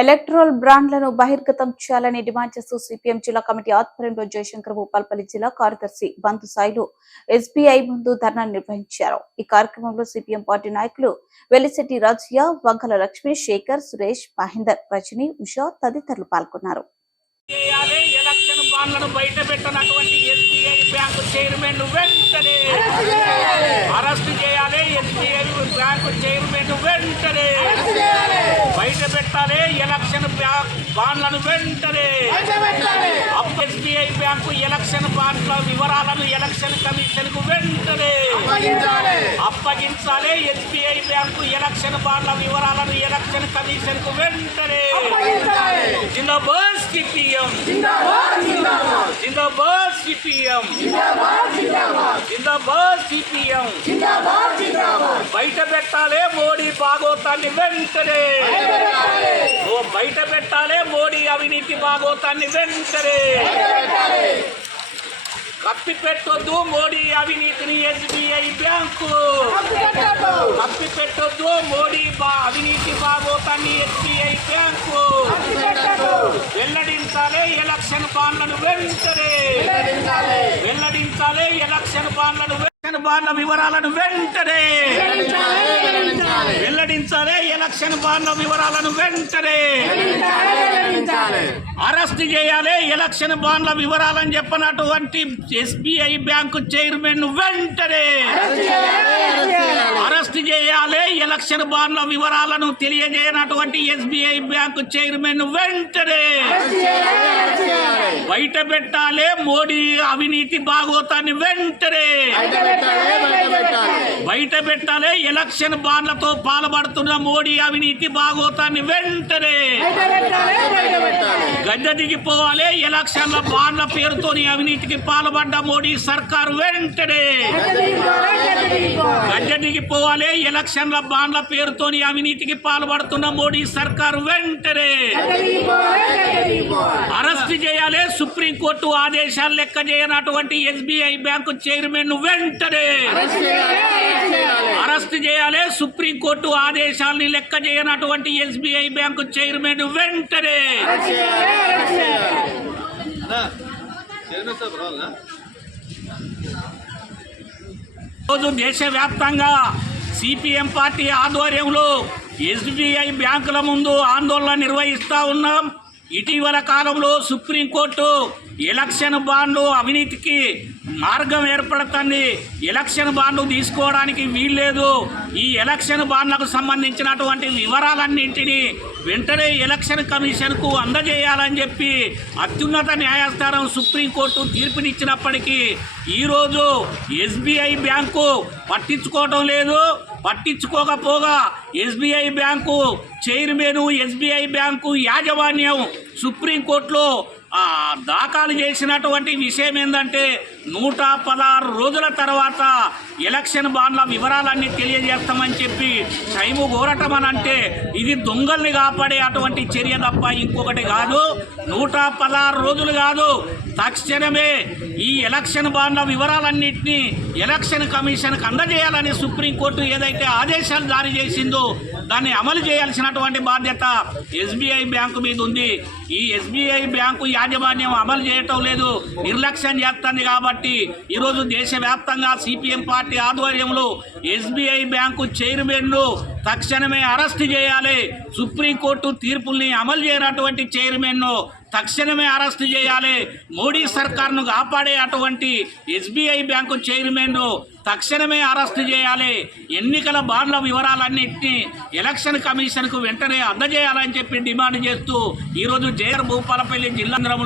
Electoral బాండ్లను బహిర్గతం చేయాలని డిమాండ్ చేస్తూ సిపిఎం జిల్లా కమిటీ ఆధ్వర్యంలో జయశంకర్ భూపాలపల్లి జిల్లా కార్యదర్శి బంధు సాయిలు ఎస్బీఐ ముందు ధర్నా నిర్వహించారు. ఈ కార్యక్రమంలో సిపిఎం పార్టీ నాయకులు వెల్లిశెట్టి రాజయ్య, వంగల లక్ష్మి, శేఖర్, సురేష్, మహేందర్, రజని, ఉషా తదితరులు పాల్గొన్నారు. బయట పెట్టాలి ఎలక్షన్ బాండ్లను వెంటనే. ఎస్బీఐ బ్యాంకు ఎలక్షన్ బాండ్ల వివరాలను ఎలక్షన్ కమిషన్ కు వెంటనే అప్పగించాలి. ఎస్బీఐ బ్యాంకు ఎలక్షన్ బాండ్ల వివరాలను ఎలక్షన్ కమిషన్ కు వెంటనే. జిందాబాద్ సిపిఎం, జిందాబాద్ సిపిఎం, జిందాబాద్ సిపిఎం. బయట పెట్టాలి మోడీ భాగోతాన్ని వెంటనే. బయట పెట్టాలి మోడీ అవినీతి భాగోతాన్ని వెంటనే. కప్పి పెట్టొద్దు మోడీ అవినీతిని ఎస్బీఐ బ్యాంకు. కప్పి పెట్టొద్దు మోడీ అవినీతి భాగోతాన్ని ఎస్బీఐ బ్యాంకు. వెల్లడించాలి ఎలక్షన్ బాండ్లను వెంటనే. వెల్లడించాలి ఎలక్షన్ బాండ్లను బాండ్ల వివరాలను వెంటనే. వెల్లడించాలి ఎలక్షన్ బాండ్ల వివరాలను వెంటనే. అరెస్ట్ చేయాలి ఎలక్షన్ బాండ్ల వివరాలని చెప్పినటువంటి ఎస్బీఐ బ్యాంకు చైర్మన్ వెంటనే. అరెస్ట్ చేయాలి ఎలక్షన్ బాండ్ల వివరాలను తెలియజేయనటువంటి ఎస్బీఐ బ్యాంకు చైర్మన్ వెంటనే. బయట పెట్టాలి మోడీ అవినీతి భాగోతాన్ని వెంటనే. బయట పెట్టాలి ఎలక్షన్ బాండ్లతో పాల్పడుతున్న మోడీ అవినీతి భాగోతాన్ని వెంటనే. గద్దె దిగిపోవాలి ఎలక్షన్ల బాండ్ల పేరుతోని అవినీతికి పాల్పడ్డ మోడీ సర్కారు వెంటనే. గద్దె దిగిపోవాలి ఎలక్షన్ల బాండ్ల పేరుతోని అవినీతికి పాల్పడుతున్న మోడీ సర్కారు వెంటనే. అరెస్ట్ చేయాలి సుప్రీంకోర్టు ఆదేశాలు లెక్క చేయనటువంటి ఎస్బీఐ బ్యాంకు చైర్మన్ వెంటనే. అరెస్ట్ చేయాలి సుప్రీంకోర్టు ఆదేశాలని లెక్క చేయనటువంటి ఎస్బీఐ బ్యాంకు చైర్మన్ వెంటనే. రోజు దేశవ్యాప్తంగా సిపిఎం పార్టీ ఆధ్వర్యంలో ఎస్బీఐ బ్యాంకుల ముందు ఆందోళన నిర్వహిస్తూ ఉన్నాం. ఇటీవల కాలంలో సుప్రీంకోర్టు ఎలక్షన్ బాండ్లు అవినీతికి మార్గం ఏర్పడుతుంది. ఎలక్షన్ బాండ్లు తీసుకోవడానికి వీల్లేదు. ఈ ఎలక్షన్ బాండ్లకు సంబంధించినటువంటి వివరాలన్నింటినీ వెంటనే ఎలక్షన్ కమిషన్కు అందజేయాలని చెప్పి అత్యున్నత న్యాయస్థానం సుప్రీంకోర్టు తీర్పునిచ్చినప్పటికీ ఈరోజు ఎస్బీఐ బ్యాంకు పట్టించుకోవటం లేదు. పట్టించుకోకపోగా SBI bank chairman, SBI bank యాజమాన్యం సుప్రీంకోర్టులో దాఖలు చేసినటువంటి విషయం ఏంటంటే 116 రోజుల తర్వాత ఎలక్షన్ బాండ్ల వివరాలన్నీ తెలియజేస్తామని చెప్పి టైము కోరటమని అంటే ఇది దొంగల్ని కాపాడే అటువంటి చర్య తప్ప ఇంకొకటి కాదు. 116 రోజులు కాదు, తక్షణమే ఈ ఎలక్షన్ బాండ్ల వివరాలన్నింటినీ ఎలక్షన్ కమిషన్కి అందజేయాలని సుప్రీంకోర్టు ఏదైతే ఆదేశాలు జారీ చేసిందో దాన్ని అమలు చేయాల్సినటువంటి బాధ్యత ఎస్బీఐ బ్యాంకు మీద ఉంది. ఈ ఎస్బీఐ బ్యాంకు యాజమాన్యం అమలు చేయటం లేదు, నిర్లక్ష్యం చేస్తుంది. కాబట్టి ఈరోజు దేశవ్యాప్తంగా సిపిఎం పార్టీ ఆధ్వర్యంలో ఎస్బీఐ బ్యాంకు చైర్మన్ను తక్షణమే అరెస్ట్ చేయాలి. సుప్రీంకోర్టు తీర్పుల్ని అమలు చేయనటువంటి చైర్మన్ను తక్షణమే అరెస్ట్ చేయాలి. మోడీ సర్కార్ను కాపాడే అటువంటి ఎస్బీఐ బ్యాంకు చైర్మన్ను తక్షణమే అరెస్ట్ చేయాలి. ఎన్నికల బాండ్ల వివరాలన్నింటినీ ఎలక్షన్ కమిషన్కు వెంటనే అందజేయాలని చెప్పి డిమాండ్ చేస్తూ ఈరోజు జయశంకర్ భూపాలపల్లి జిల్లా